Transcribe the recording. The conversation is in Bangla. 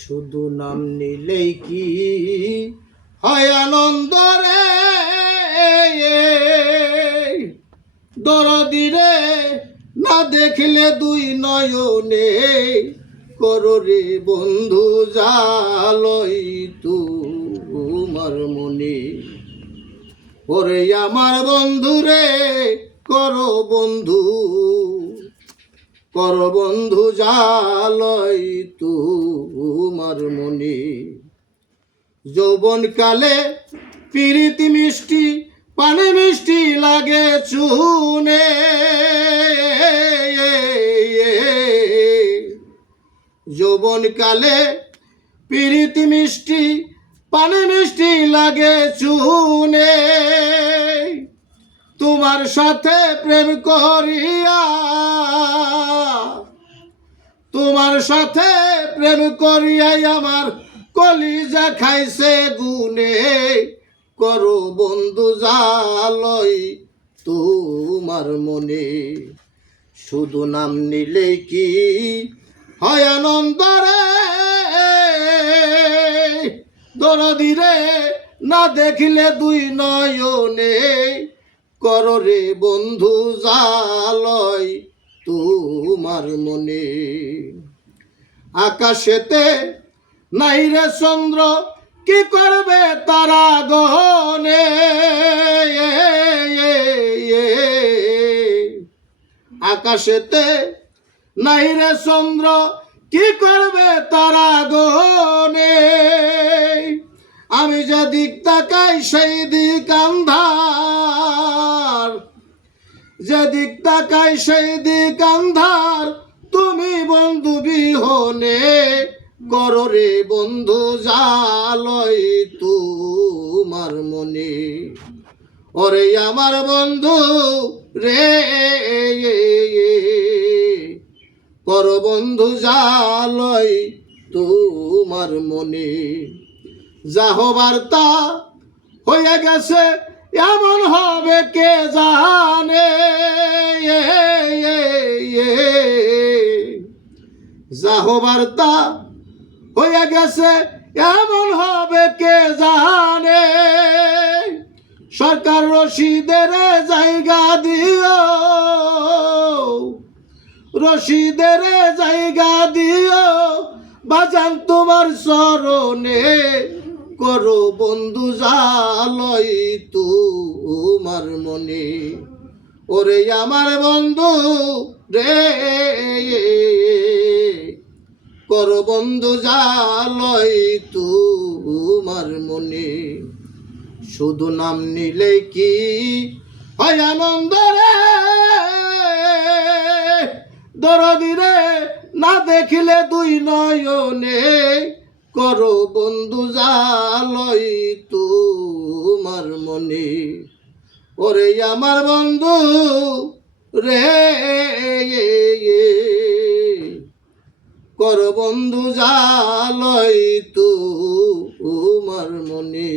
শুধু নাম নিলেই কি হয় আনন্দ রে, দরদি রে না দেখলে দুই নয়নে, করো রে বন্ধু জালই তোমার মনে। ওরে আমার বন্ধু রে করো বন্ধু, করো বন্ধু জালই তোমার মনে। যৌবন কালে প্রীতি মিষ্টি পানে মিষ্টি লাগে চুনে, যৌবন কালে প্রীতি মিষ্টি পানে মিষ্টি লাগে চুনে। তোমার সাথে প্রেম করিয়া, তোমার সাথে প্রেম করিয়াই আমার কলিজা খাইছে গুনে, করো বন্ধু জালই তোমার মনে। শুধু নাম নিলে কি হয় আনন্দ রে, দরদি রে না দেখিলে দুই নয়নে, করো রে বন্ধু জালই তোমার মনে। আকাশেতে নাই রে চন্দ্র কি করবে তারা গহনে, আকাশেতে নাই রে চন্দ্র কি করবে তারা গহনে। আমি যেদিক তাকাই সেই দিক আন্ধার, যেদিক তাকাই সেই দিক আন্ধার, তুমি বন্ধু বিহনে, করো রে বন্ধু জালই তোমার মনে। ওরে আমার বন্ধু রে করো বন্ধু জালই তোমার মনে। যা হবার তা হয়ে গেছে এমন হবে কে জানে, যা হবার তা হয়ে গেছে এমন হবে কে জানে। সরকার রশিদের জায়গা দিও, রশিদের জায়গা দিও বাজান তোমার চরণে, করো বন্ধু জালই তোমার মনে। ওরে আমার বন্ধু রে করো বন্ধু জালই তোমার মনে। শুধু নাম নিলে কি হয় আনন্দ রে, দরদি রে না দেখিলে দুই নয়নে, করো বন্ধু জালই তোমার মনে। ওরে আমার বন্ধু রে করো বন্ধু জালই তোমার মনে।